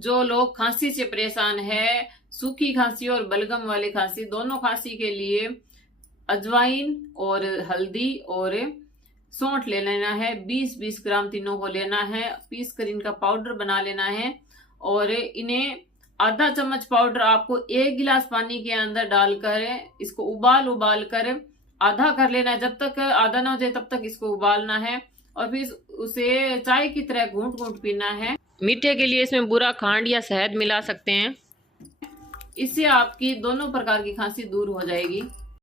जो लोग खांसी से परेशान है, सूखी खांसी और बलगम वाली खांसी, दोनों खांसी के लिए अजवाइन और हल्दी और सौंठ ले लेना है। 20-20 ग्राम तीनों को लेना है, पीस कर इनका पाउडर बना लेना है। और इन्हें आधा चम्मच पाउडर आपको 1 गिलास पानी के अंदर डालकर इसको उबाल कर आधा कर लेना है। जब तक आधा ना हो जाए तब तक इसको उबालना है और फिर उसे चाय की तरह घूंट घूंट पीना है। मीठे के लिए इसमें बूरा खांड या शहद मिला सकते हैं, इससे आपकी दोनों प्रकार की खांसी दूर हो जाएगी।